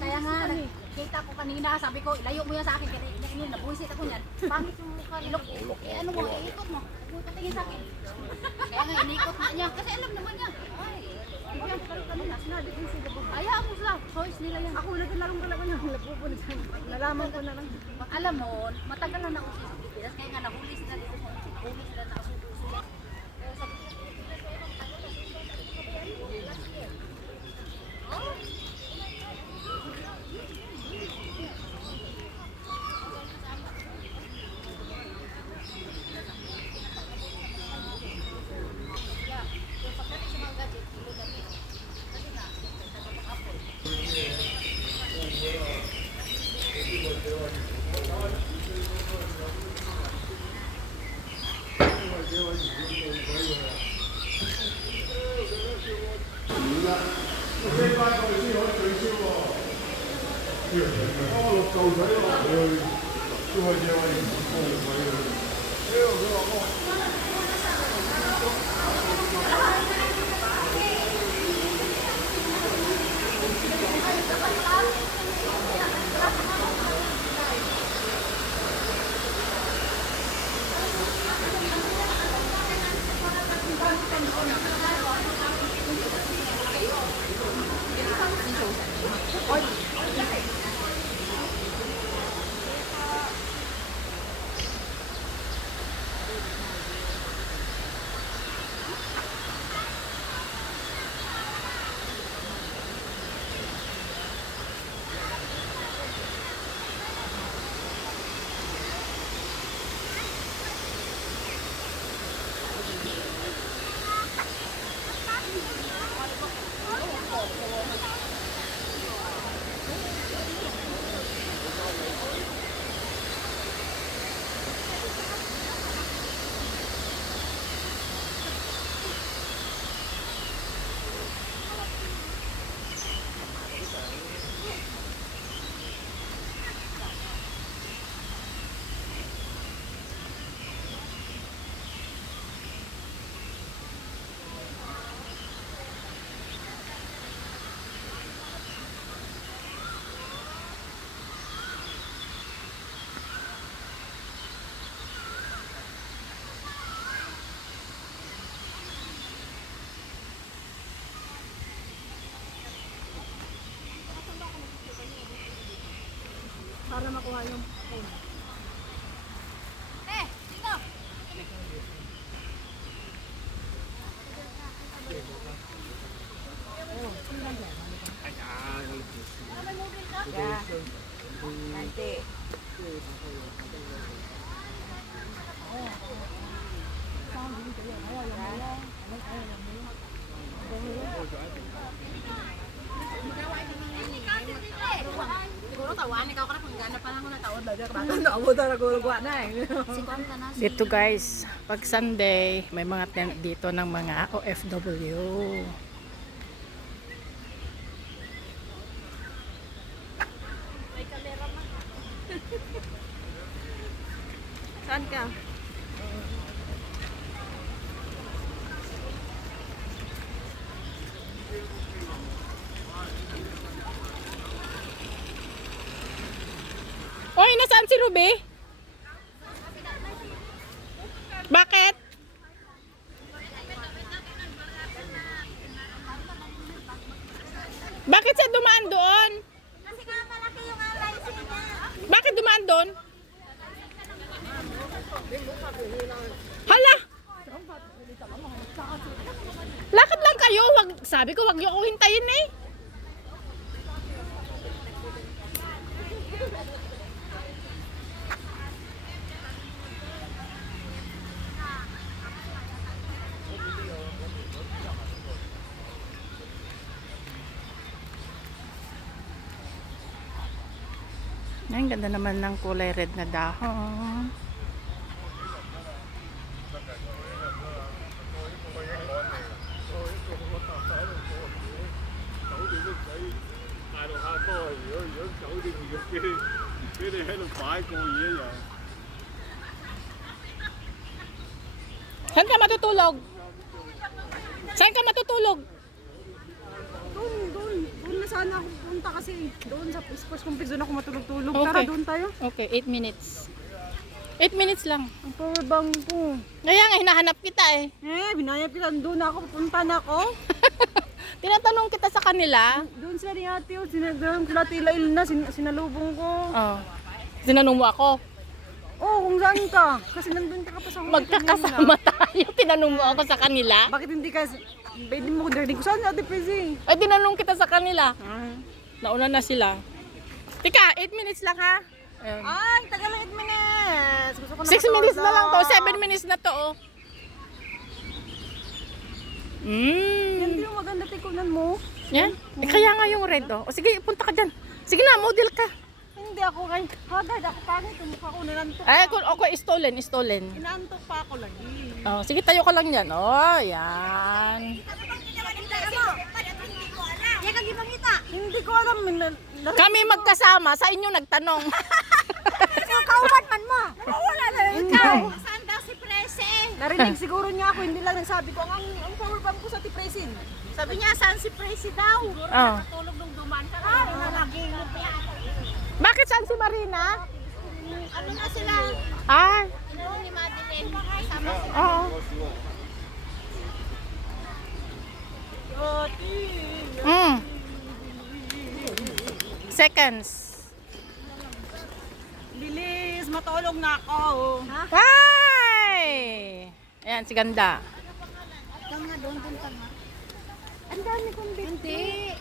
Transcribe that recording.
Kaya nga, kita ko kanina, sabi ko, ilayo mo yan sa akin, kaya nabuisit ako niyan. Pangit yung mukha, ilok, ano mo, iikot mo. Katingin sa akin. Kaya nga, inikot na niya, kasi alam naman niya. Ayaw mo sila, choice nila yan. Ako naglalaro talaga niya, nalaman ko na lang. Alam mo, matagal na ako sa Pilipinas, kaya nga nahuli sila dito sa huli sila na ako. Para makuha yung phone. Dito! Yeah. Nanti. Siguro tawan, ikaw ka na kung gana pa lang ako natawad lagi ka bata. Naabot na nagulugwa na eh. Dito guys, pag Sunday, may mga tent dito ng mga OFW. May kamera ma. Saan ka? Oy, nasaan si Ruby? Bakit? Bakit siya dumaan doon? Kasi nga malaki yung alay niya. Bakit dumaan doon? Hala! Lakad lang kayo, wag sabi ko, wag niyo ako hintayin eh. Ay, ang ganda naman ng kulay red na dahon. Saan ka matutulog? Saan ka matutulog? Doon na sana ako punta kasi doon sa sports complex doon ako matulog-tulog. Okay. Tara, doon tayo. Okay, 8 minutes. 8 minutes lang. Ang power bank ko. Kaya nga, hinahanap kita eh. Binayap kita. Doon na ako, pupunta na ako. Tinatanong kita sa kanila. Doon sila ni ate, sinagdaram sila tila Ilna, sinalubong ko. Oh. Sinanong mo ako. Kung saan ka? Kasi nandun ka pa sa hotel Magkakasama tayo. Tinanong mo ako sa kanila. Bakit hindi ka, pwede mo ko ko saan ate Prezi? Ay, tinanong kita sa kanila. Nauna na sila. Tika, 8 minutes lang ha. Ayun. Ay, tagal lang 8 minutes. Gusto ko 6 minutes na lang to. 7 minutes na to oh. Hindi yung maganda tikunan mo. Yan. Kaya nga yung red oh. O sige, punta ka dyan. Sige na, model ka. Hindi ako kay hagad ako pangit yung mukha ko nanantok. Ay, okay, stolen. Inaantok pa ako lagi. Oh, sige, tayo ka lang yan. Oh, yan. Hindi ko alam. Kami magkasama, sa inyo nagtanong. Kauban man mo. Wala na ikaw. Saan daw si Prese? Narinig siguro niya ako, hindi lang nagsabi ko ang power bank ko sa Tipresin. Sabi niya, saan si Prese daw? Oh. Tulog nung duman ka. Ano na naging Bakit saan si Marina? Ano na sila? Ah, Ano ni Madeline? Sama sila. oo. Seconds. Bilis, matulog na ako. Hi! Ayan, si Ganda. Ikaw nga doon ka nga. Ang dami kong binti.